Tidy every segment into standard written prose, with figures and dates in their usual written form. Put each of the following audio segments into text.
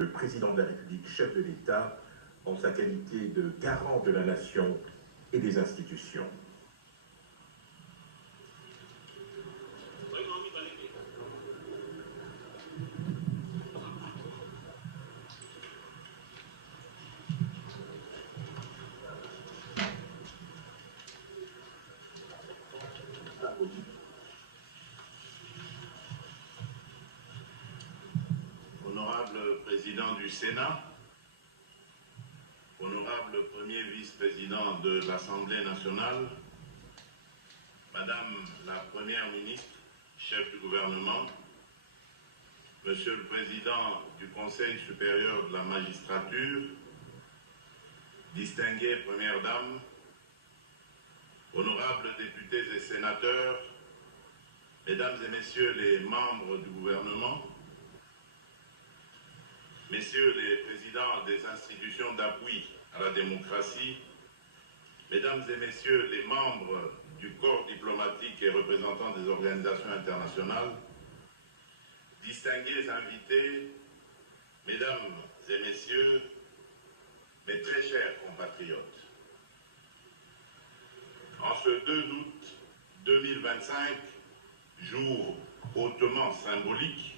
Le président de la République, chef de l'État, en sa qualité de garant de la nation et des institutions. Honorable président du Sénat, honorable premier vice-président de l'Assemblée nationale, Madame la Première ministre, chef du gouvernement, Monsieur le Président du Conseil supérieur de la magistrature, distinguées Premières Dames, honorables députés et sénateurs, Mesdames et Messieurs les membres du gouvernement, Messieurs les présidents des institutions d'appui à la démocratie, Mesdames et Messieurs les membres du corps diplomatique et représentants des organisations internationales, distingués invités, Mesdames et Messieurs, mes très chers compatriotes, en ce 2 août 2025, jour hautement symbolique,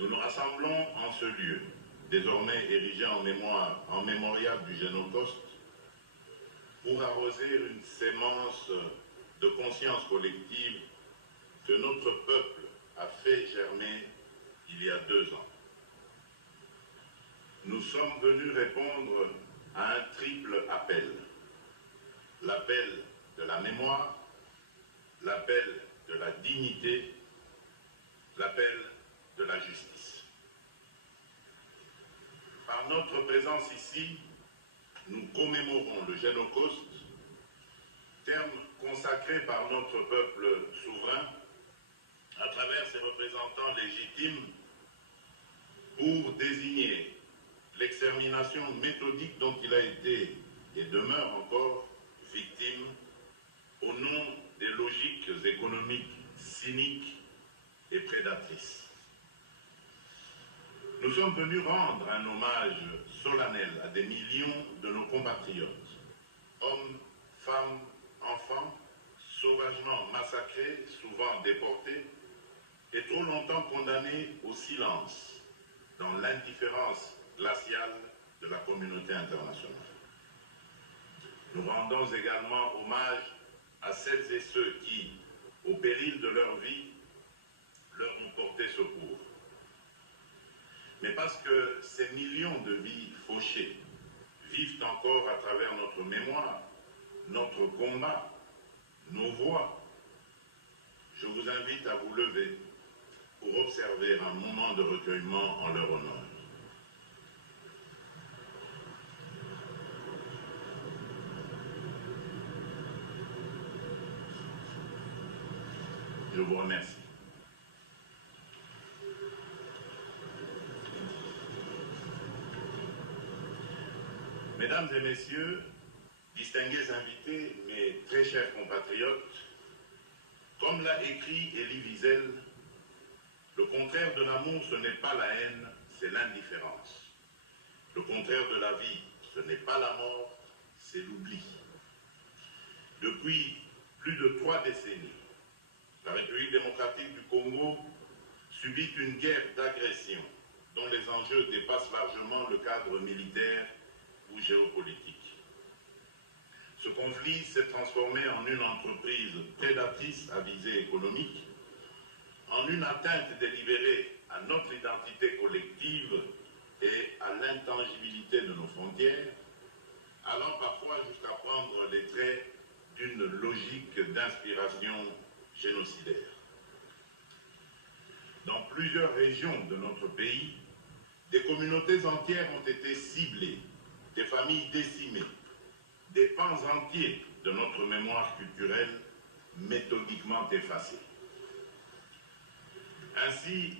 nous nous rassemblons en ce lieu, désormais érigé en mémorial du Génocauste, pour arroser une sémence de conscience collective que notre peuple a fait germer il y a 2 ans. Nous sommes venus répondre à un triple appel. L'appel de la mémoire, l'appel de la dignité, l'appel de la justice. Par notre présence ici, nous commémorons le Génocauste, terme consacré par notre peuple souverain à travers ses représentants légitimes pour désigner l'extermination méthodique dont il a été et demeure encore victime au nom des logiques économiques cyniques et prédatrices. Nous sommes venus rendre un hommage solennel à des millions de nos compatriotes, hommes, femmes, enfants, sauvagement massacrés, souvent déportés, et trop longtemps condamnés au silence, dans l'indifférence glaciale de la communauté internationale. Nous rendons également hommage à celles et ceux qui, au péril de leur vie, leur ont porté secours. Mais parce que ces millions de vies fauchées vivent encore à travers notre mémoire, notre combat, nos voix, je vous invite à vous lever pour observer un moment de recueillement en leur honneur. Je vous remercie. Mesdames et Messieurs, distingués invités, mes très chers compatriotes, comme l'a écrit Elie Wiesel, le contraire de l'amour, ce n'est pas la haine, c'est l'indifférence. Le contraire de la vie, ce n'est pas la mort, c'est l'oubli. Depuis plus de 3 décennies, la République démocratique du Congo subit une guerre d'agression dont les enjeux dépassent largement le cadre militaire ou géopolitique. Ce conflit s'est transformé en une entreprise prédatrice à visée économique, en une atteinte délibérée à notre identité collective et à l'intangibilité de nos frontières, allant parfois jusqu'à prendre les traits d'une logique d'inspiration génocidaire. Dans plusieurs régions de notre pays, des communautés entières ont été ciblées, des familles décimées, des pans entiers de notre mémoire culturelle méthodiquement effacés. Ainsi,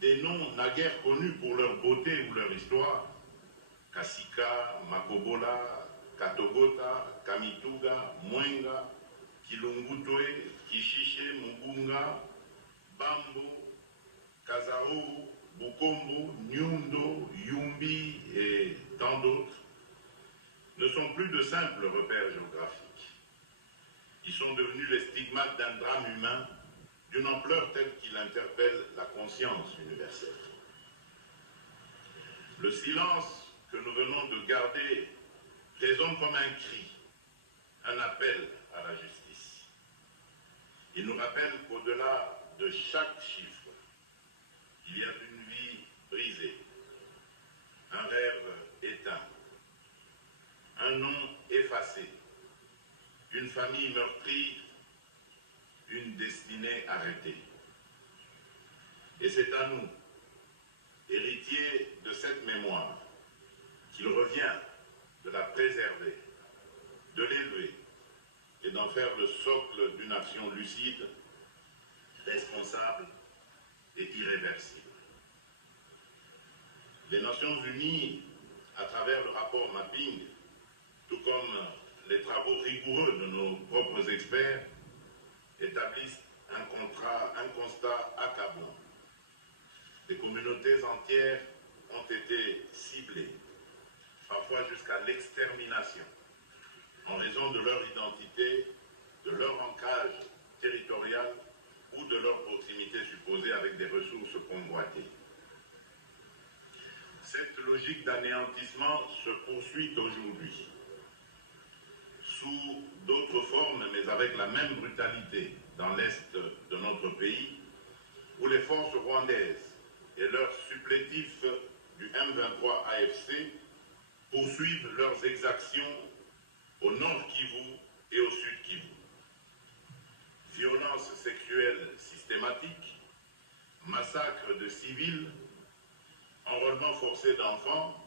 des noms naguère connus pour leur beauté ou leur histoire, Kasika, Makobola, Katogota, Kamituga, Mwenga, Kilungutoe, Kishiche, Mugunga, Bambo, Kazao, Bukombo, Nyundo, Yumbi et tant d'autres ne sont plus de simples repères géographiques. Ils sont devenus les stigmates d'un drame humain d'une ampleur telle qu'il interpelle la conscience universelle. Le silence que nous venons de garder résonne comme un cri, un appel à la justice. Il nous rappelle qu'au-delà de chaque chiffre, il y a une vie brisée, un rêve éteint, un nom effacé, une famille meurtrie, une destinée arrêtée. Et c'est à nous, héritiers de cette mémoire, qu'il revient de la préserver, de l'élever et d'en faire le socle d'une action lucide, responsable et irréversible. Les Nations Unies, à travers le rapport Mapping, tout comme les travaux rigoureux de nos propres experts, établissent un constat accablant. Des communautés entières ont été ciblées, parfois jusqu'à l'extermination, en raison de leur identité, de leur ancrage territorial ou de leur proximité supposée avec des ressources convoitées. Cette logique d'anéantissement se poursuit aujourd'hui, sous d'autres formes, mais avec la même brutalité, dans l'est de notre pays, où les forces rwandaises et leurs supplétifs du M23 AFC poursuivent leurs exactions au nord Kivu et au sud Kivu. Violences sexuelles systématiques, massacres de civils, enrôlement forcé d'enfants,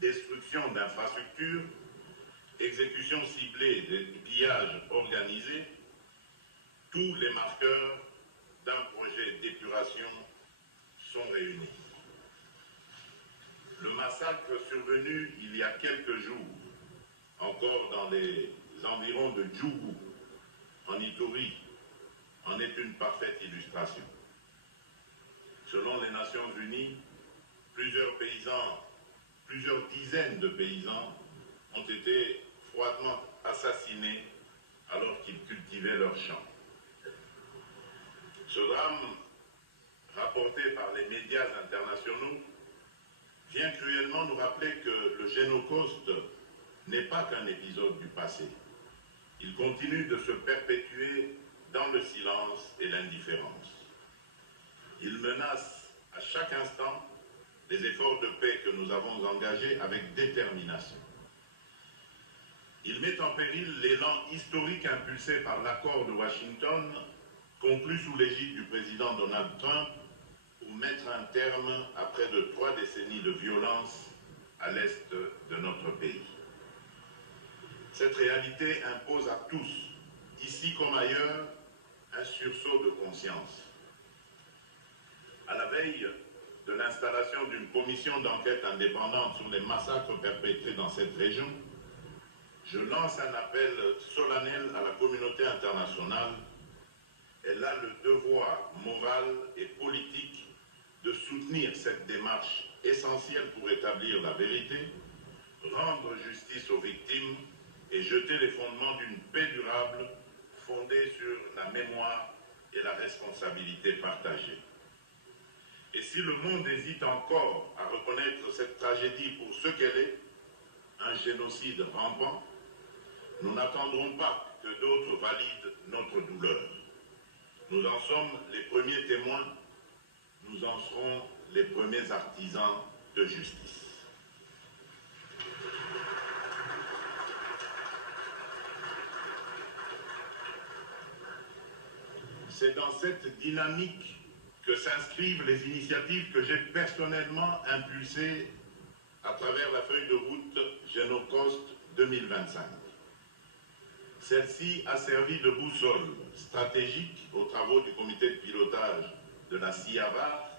destruction d'infrastructures, exécution ciblée des pillages organisés, tous les marqueurs d'un projet d'épuration sont réunis. Le massacre survenu il y a quelques jours, encore dans les environs de Djougou, en Ituri, en est une parfaite illustration. Selon les Nations Unies, plusieurs dizaines de paysans ont été froidement assassinés alors qu'ils cultivaient leurs champs. Ce drame, rapporté par les médias internationaux, vient cruellement nous rappeler que le Génocauste n'est pas qu'un épisode du passé. Il continue de se perpétuer dans le silence et l'indifférence. Il menace à chaque instant les efforts de paix que nous avons engagés avec détermination. Il met en péril l'élan historique impulsé par l'accord de Washington, conclu sous l'égide du président Donald Trump, pour mettre un terme à près de 3 décennies de violence à l'est de notre pays. Cette réalité impose à tous, ici comme ailleurs, un sursaut de conscience. À la veille de l'installation d'une commission d'enquête indépendante sur les massacres perpétrés dans cette région, je lance un appel solennel à la communauté internationale. Elle a le devoir moral et politique de soutenir cette démarche essentielle pour établir la vérité, rendre justice aux victimes et jeter les fondements d'une paix durable fondée sur la mémoire et la responsabilité partagée. Et si le monde hésite encore à reconnaître cette tragédie pour ce qu'elle est, un génocide rampant, nous n'attendrons pas que d'autres valident notre douleur. Nous en sommes les premiers témoins, nous en serons les premiers artisans de justice. C'est dans cette dynamique que s'inscrivent les initiatives que j'ai personnellement impulsées à travers la feuille de route Génocauste 2025. Celle-ci a servi de boussole stratégique aux travaux du comité de pilotage de la CIAVAR,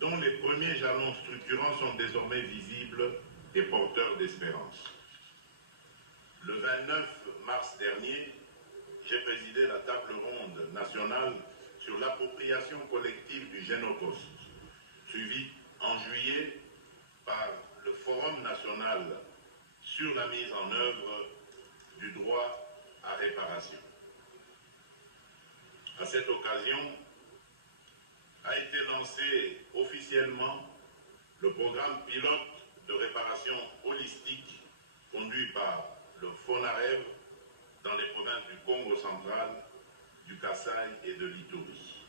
dont les premiers jalons structurants sont désormais visibles et porteurs d'espérance. Le 29 mars dernier, j'ai présidé la table ronde nationale sur l'appropriation collective du Génocauste, suivi en juillet par le Forum national sur la mise en œuvre du droit à réparation. À cette occasion, a été lancé officiellement le programme pilote de réparation holistique conduit par le FONAREV dans les provinces du Congo central, du Kasaï et de l'Ituri.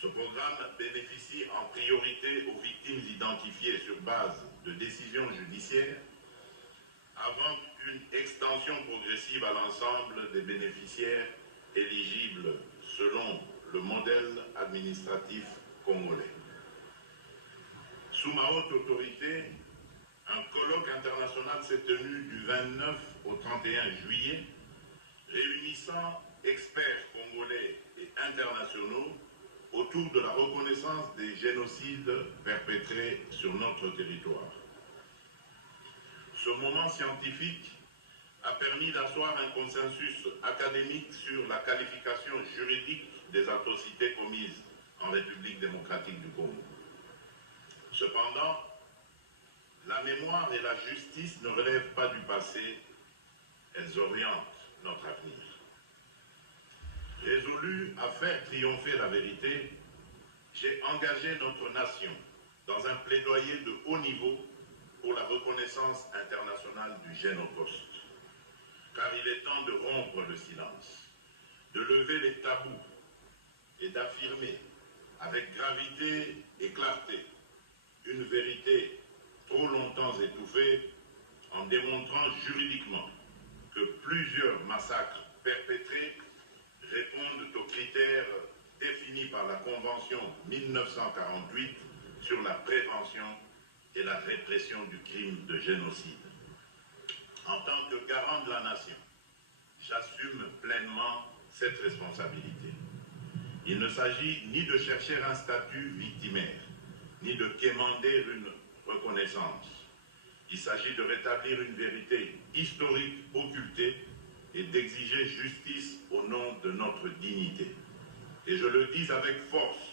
Ce programme bénéficie en priorité aux victimes identifiées sur base de décisions judiciaires avant une extension progressive à l'ensemble des bénéficiaires éligibles selon le modèle administratif congolais. Sous ma haute autorité, un colloque international s'est tenu du 29 au 31 juillet, réunissant experts congolais et internationaux autour de la reconnaissance des génocides perpétrés sur notre territoire. Ce moment scientifique a permis d'asseoir un consensus académique sur la qualification juridique des atrocités commises en République démocratique du Congo. Cependant, la mémoire et la justice ne relèvent pas du passé, elles orientent notre avenir. Résolu à faire triompher la vérité, j'ai engagé notre nation dans un plaidoyer de haut niveau pour la reconnaissance internationale du Génocide. Car il est temps de rompre le silence, de lever les tabous et d'affirmer avec gravité et clarté une vérité trop longtemps étouffée en démontrant juridiquement que plusieurs massacres perpétrés répondent aux critères définis par la Convention 1948 sur la prévention et la répression du crime de génocide. En tant que garant de la nation, j'assume pleinement cette responsabilité. Il ne s'agit ni de chercher un statut victimaire, ni de quémander une reconnaissance. Il s'agit de rétablir une vérité historique occultée et d'exiger justice au nom de notre dignité. Et je le dis avec force,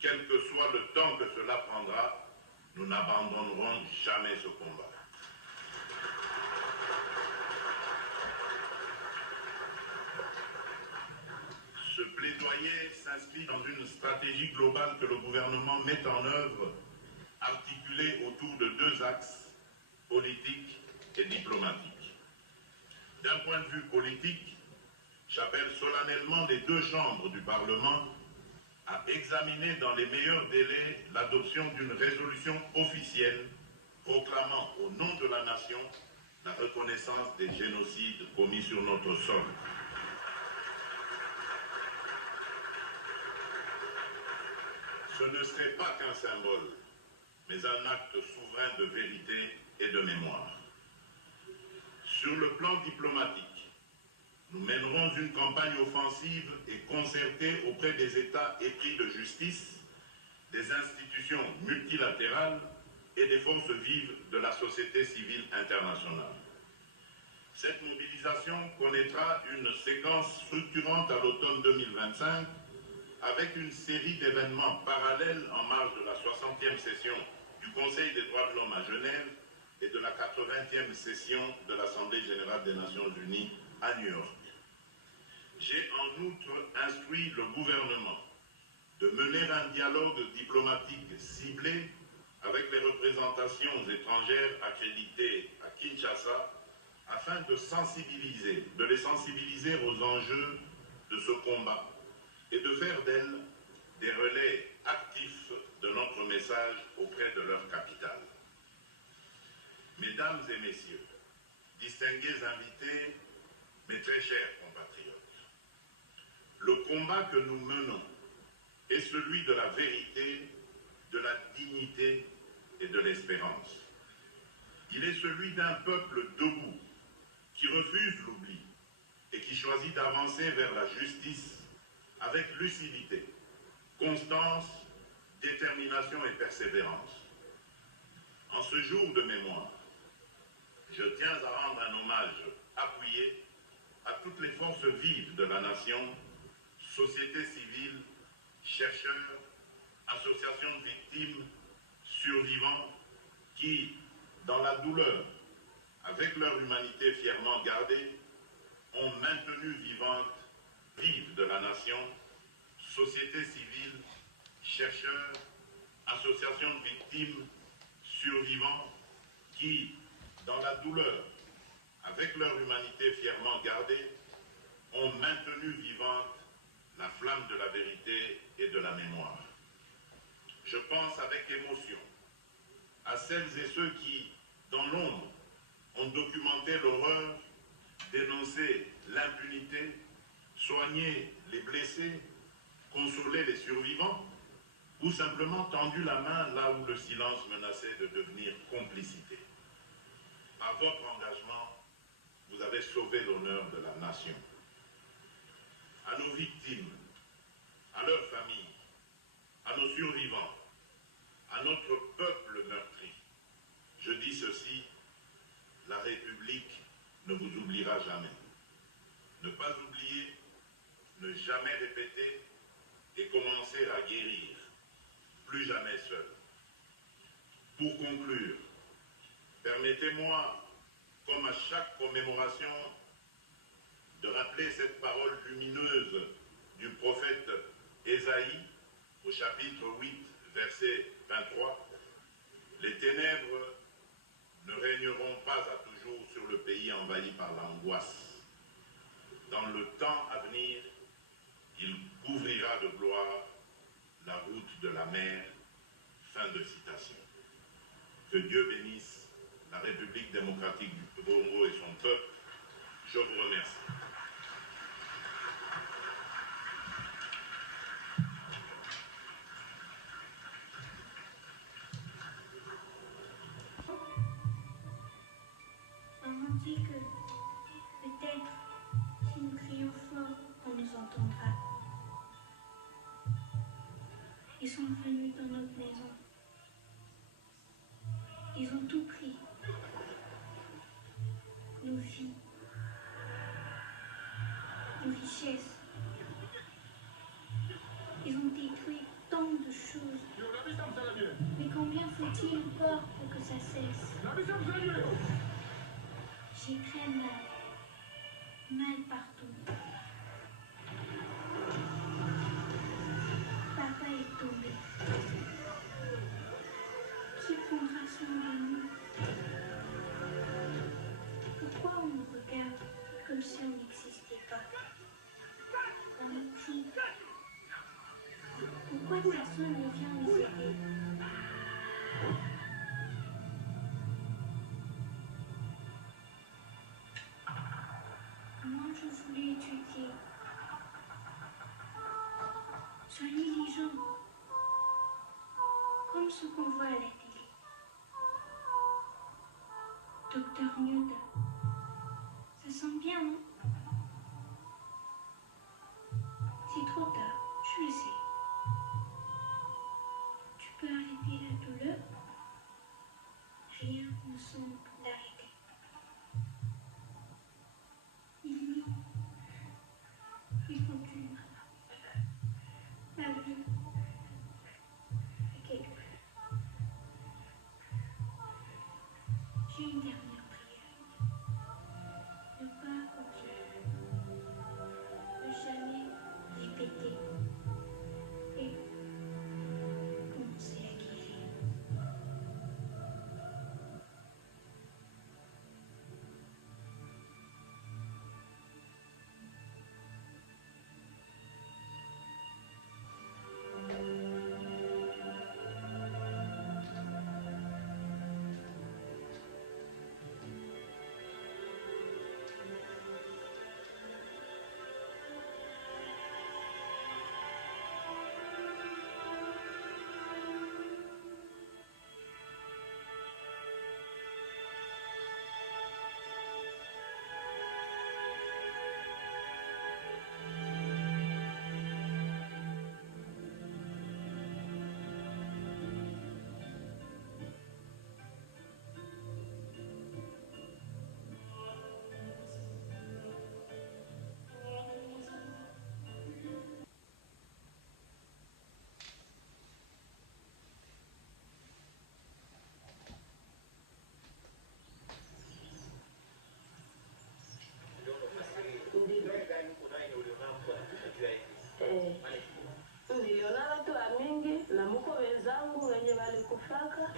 quel que soit le temps que cela prendra, nous n'abandonnerons jamais ce combat. Ce plaidoyer s'inscrit dans une stratégie globale que le gouvernement met en œuvre, articulée autour de deux axes, politique et diplomatique. D'un point de vue politique, j'appelle solennellement les deux chambres du Parlement à examiner dans les meilleurs délais l'adoption d'une résolution officielle proclamant au nom de la nation la reconnaissance des génocides commis sur notre sol. Ce ne serait pas qu'un symbole, mais un acte souverain de vérité et de mémoire. Sur le plan diplomatique, nous mènerons une campagne offensive et concertée auprès des États épris de justice, des institutions multilatérales et des forces vives de la société civile internationale. Cette mobilisation connaîtra une séquence structurante à l'automne 2025 avec une série d'événements parallèles en marge de la 60e session du Conseil des droits de l'homme à Genève et de la 80e session de l'Assemblée générale des Nations unies à New York. J'ai en outre instruit le gouvernement de mener un dialogue diplomatique ciblé avec les représentations étrangères accréditées à Kinshasa afin de les sensibiliser aux enjeux de ce combat et de faire d'elles des relais actifs de notre message auprès de leur capitale. Mesdames et messieurs, distingués invités, mes très chers compatriotes, le combat que nous menons est celui de la vérité, de la dignité et de l'espérance. Il est celui d'un peuple debout qui refuse l'oubli et qui choisit d'avancer vers la justice avec lucidité, constance, détermination et persévérance. En ce jour de mémoire, je tiens à rendre un hommage appuyé à toutes les forces vives de la nation, société civile, chercheurs, association de victimes survivants qui, dans la douleur, avec leur humanité fièrement gardée, ont maintenu vive de la nation, société civile, chercheurs, associations de victimes, survivants, qui, dans la douleur, avec leur humanité fièrement gardée, ont maintenu vivante la flamme de la vérité et de la mémoire. Je pense avec émotion à celles et ceux qui, dans l'ombre, ont documenté l'horreur, dénoncé l'impunité, soigné les blessés, consolé les survivants, ou simplement tendu la main là où le silence menaçait de devenir complicité. Par votre engagement, vous avez sauvé l'honneur de la nation. À nos victimes, à leurs familles, à nos survivants, à notre peuple meurtri, je dis ceci, la République ne vous oubliera jamais. Ne pas oublier, ne jamais répéter et commencer à guérir, plus jamais seul. Pour conclure, permettez-moi, comme à chaque commémoration, de rappeler cette parole lumineuse du prophète Ésaïe au chapitre 8, verset 23. Les ténèbres ne régneront pas à toujours sur le pays envahi par l'angoisse. Dans le temps à venir, il couvrira de gloire la route de la mer. Fin de citation. Que Dieu bénisse la République démocratique du Congo et son peuple. Je vous remercie. Maman dit que peut-être si nous crions fort, on nous entendra. Ils sont venus dans notre maison. Ils ont tout pris. Nos vies, nos richesses. Ils ont détruit tant de choses. Mais combien faut-il encore pour que ça cesse? J'ai très mal. Mal partout. Papa est tombé. Qui prendra soin de nous? Pourquoi on nous regarde comme si on n'existait pas? On nous crie. Pourquoi personne ne vient nous aider? Moi, je voulais étudier. Soigner les gens. Comme ce qu'on voit à la télé. Docteur Newton. Ça sent bien, non? C'est trop tard, je le sais. Tu peux arrêter la douleur? Rien ne semble l'arrêter. Il continue. Malgré quelque peu. J'ai une dernière prière. Ne pas continuer. Ne jamais répéter. Et commencer à guérir. walifaka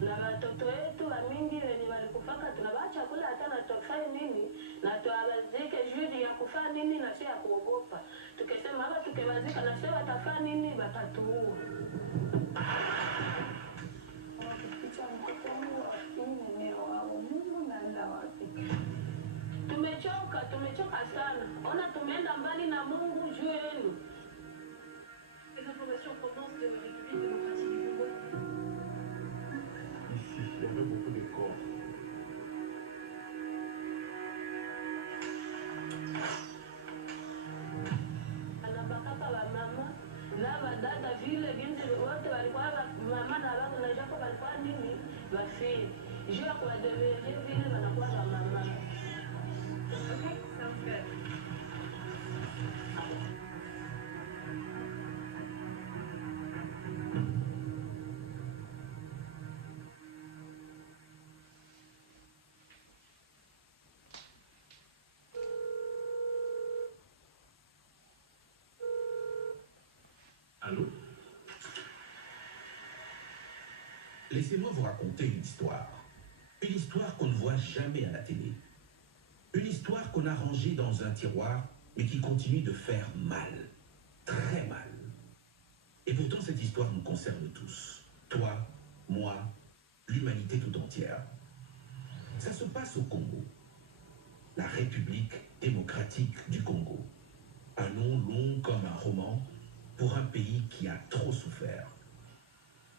na watoto wetu wa mingi wenye walikufaka tunabacha kula hata na tofai nini na tuwazike juu ya kufaa nini na sio ya kuogopa. Tukisema hapa tukiwazika na sio watafaa nini watatuua. Wakificha mtoto wangu wa mume wao Mungu naenda wapi? Tumechoka sana. Ona tumeenda mbali na Mungu juu yenu. Les informations provenant de République démocratique du Congo. Ici, il y avait beaucoup de corps. Anapakapa wa mama na wadada vile vinzi wote walikuwa mama na baba na Jacob walikuwa nini wafie. Juu ya kuwadeveje vile wanakuwa wa mama. Okay, sounds good. Allô? Laissez-moi vous raconter une histoire. Une histoire qu'on ne voit jamais à la télé. Une histoire qu'on a rangée dans un tiroir, mais qui continue de faire mal. Très mal. Et pourtant, cette histoire nous concerne tous. Toi, moi, l'humanité tout entière. Ça se passe au Congo. La République démocratique du Congo. Un nom long comme un roman pour un pays qui a trop souffert.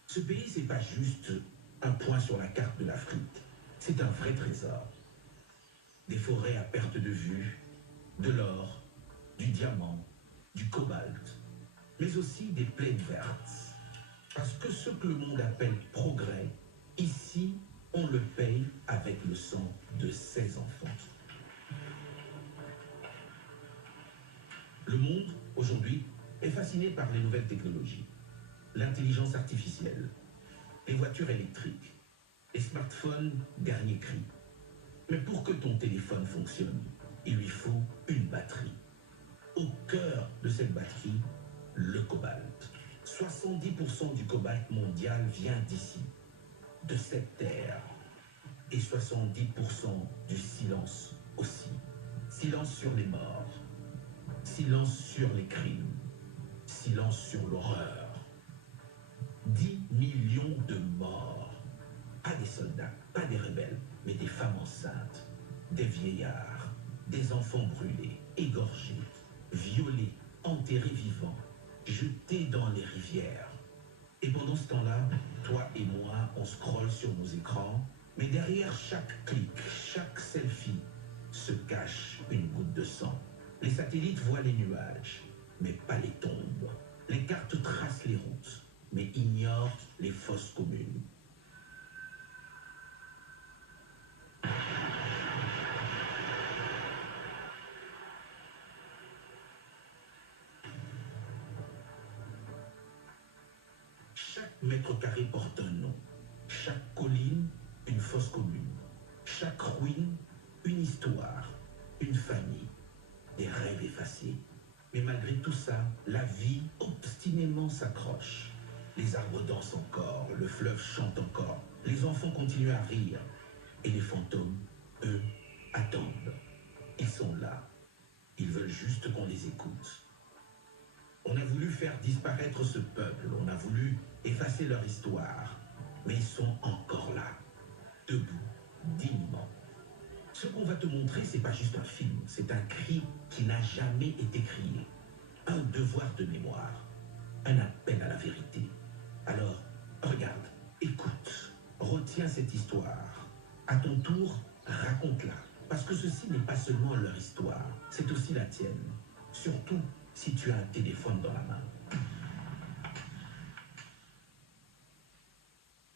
Ce pays, c'est pas juste un point sur la carte de l'Afrique. C'est un vrai trésor. Des forêts à perte de vue, de l'or, du diamant, du cobalt, mais aussi des plaines vertes. Parce que ce que le monde appelle progrès, ici, on le paye avec le sang de ses enfants. Le monde, aujourd'hui, est fasciné par les nouvelles technologies, l'intelligence artificielle, les voitures électriques, les smartphones dernier cri. Mais pour que ton téléphone fonctionne, il lui faut une batterie. Au cœur de cette batterie, le cobalt. 70% du cobalt mondial vient d'ici, de cette terre. Et 70% du silence aussi. Silence sur les morts. Silence sur les crimes. Silence sur l'horreur. 10 millions de morts. Pas des soldats, pas des rebelles, mais des femmes enceintes, des vieillards, des enfants brûlés, égorgés, violés, enterrés vivants, jetés dans les rivières. Et pendant ce temps-là, toi et moi, on scrolle sur nos écrans, mais derrière chaque clic, chaque selfie, se cache une goutte de sang. Les satellites voient les nuages, mais pas les tombes. Les cartes tracent les routes, mais ignorent les fosses communes. Chaque mètre carré porte un nom. Chaque colline, une fosse commune. Chaque ruine, une histoire, une famille, des rêves effacés. Mais malgré tout ça, la vie obstinément s'accroche. Les arbres dansent encore, le fleuve chante encore, les enfants continuent à rire. Et les fantômes, eux, attendent. Ils sont là. Ils veulent juste qu'on les écoute. On a voulu faire disparaître ce peuple, on a voulu effacer leur histoire. Mais ils sont encore là, debout, dignement. Ce qu'on va te montrer, c'est pas juste un film, c'est un cri qui n'a jamais été crié. Un devoir de mémoire, un appel à la vérité. Alors, regarde, écoute, retiens cette histoire. À ton tour, raconte-la. Parce que ceci n'est pas seulement leur histoire, c'est aussi la tienne. Surtout si tu as un téléphone dans la main.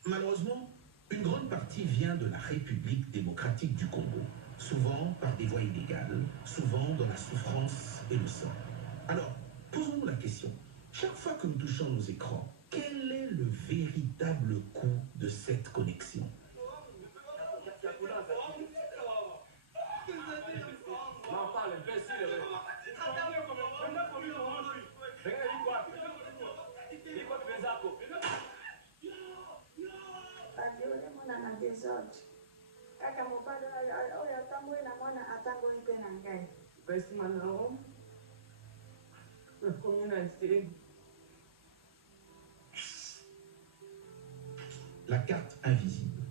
Malheureusement, une grande partie vient de la République démocratique du Congo, souvent par des voies illégales, souvent dans la souffrance et le sang. Alors, posons-nous la question, chaque fois que nous touchons nos écrans, quel est le véritable coût de cette connexion? désordre. Kaka mopado oyo atamboli na mwana atamboli mpe na ngai. Kasi manao nakomi na se. La carte invisible.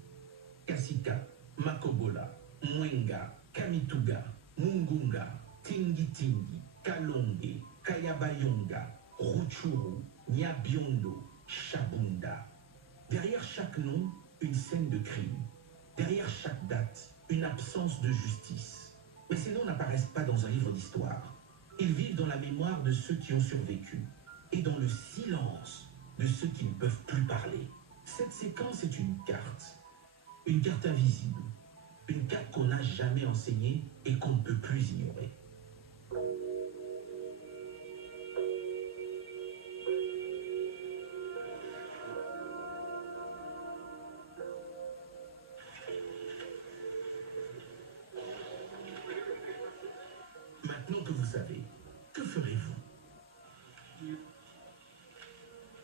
Kasika, Makobola, Mwenga, Kamituga, Mungunga, Tingi, Kalonge, Kayabayonga, Ruchuru, Nyabiondo, Chabunda. Derrière chaque nom, une scène de crime. Derrière chaque date, une absence de justice. Mais ces noms n'apparaissent pas dans un livre d'histoire. Ils vivent dans la mémoire de ceux qui ont survécu et dans le silence de ceux qui ne peuvent plus parler. Cette séquence est une carte invisible, une carte qu'on n'a jamais enseignée et qu'on ne peut plus ignorer. Maintenant que vous savez, que ferez-vous?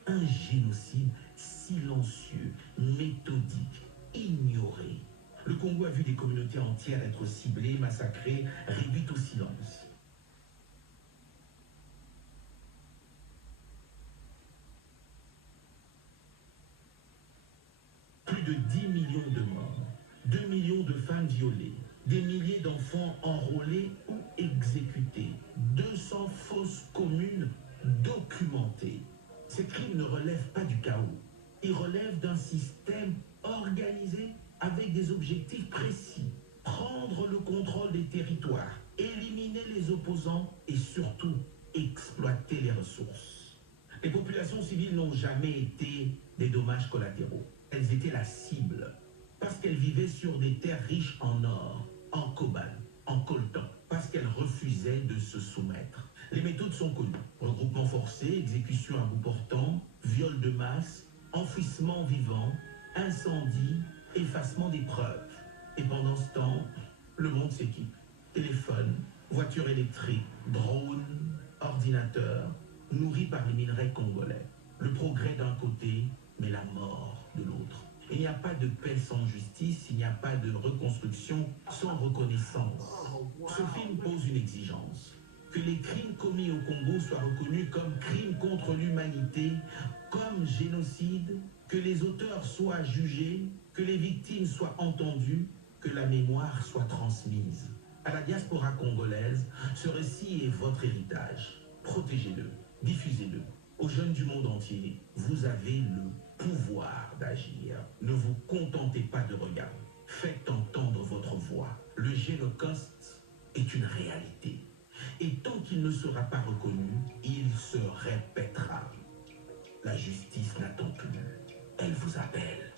Un génocide silencieux, méthodique, ignoré. Le Congo a vu des communautés entières être ciblées, massacrées, réduites au silence. Plus de 10 millions de morts, 2 millions de femmes violées, des milliers d'enfants enrôlés ou exécutés, 200 fosses communes documentées. Ces crimes ne relèvent pas du chaos. Ils relèvent d'un système organisé avec des objectifs précis. Prendre le contrôle des territoires, éliminer les opposants et surtout exploiter les ressources. Les populations civiles n'ont jamais été des dommages collatéraux. Elles étaient la cible parce qu'elles vivaient sur des terres riches en or, en cobalt, en coltan, parce qu'elles refusaient de se soumettre. Les méthodes sont connues. Regroupement forcé, exécution à bout portant, viol de masse, enfouissement vivant, incendie, effacement des preuves. Et pendant ce temps, le monde s'équipe. Téléphone, voitures électriques, drones, ordinateurs, nourris par les minerais congolais. Le progrès d'un côté, mais la mort de l'autre. Il n'y a pas de paix sans justice, il n'y a pas de reconstruction sans reconnaissance. Ce film pose une exigence. Que les crimes commis au Congo soient reconnus comme crimes contre l'humanité, comme génocide, que les auteurs soient jugés, que les victimes soient entendues, que la mémoire soit transmise. À la diaspora congolaise, ce récit est votre héritage. Protégez-le, diffusez-le. Aux jeunes du monde entier, vous avez le pouvoir d'agir. Ne vous contentez pas de regarder. Faites entendre votre voix. Le Génocauste est une réalité. Et tant qu'il ne sera pas reconnu, il se répétera. La justice n'attend plus. Elle vous appelle.